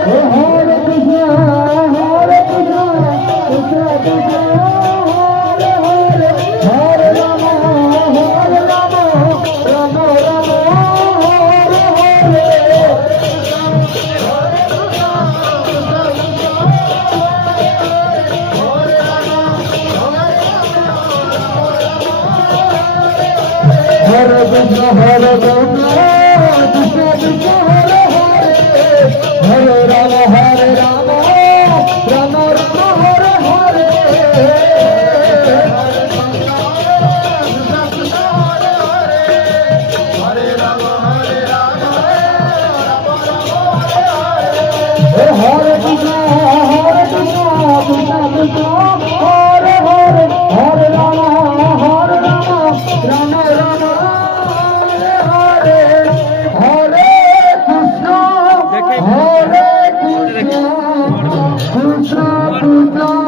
Hare Krishna, Hare Krishna, Krishna Krishna, Hare Hare, Hare Rama, Hare Rama, Rama Rama, Hare Hare. Hare Krishna, Hare Krishna, Krishna Krishna, Hare Hare, Hare Rama, Hare Rama, Rama Rama, Hare Hare, Hare Krishna, Krishna Krishna,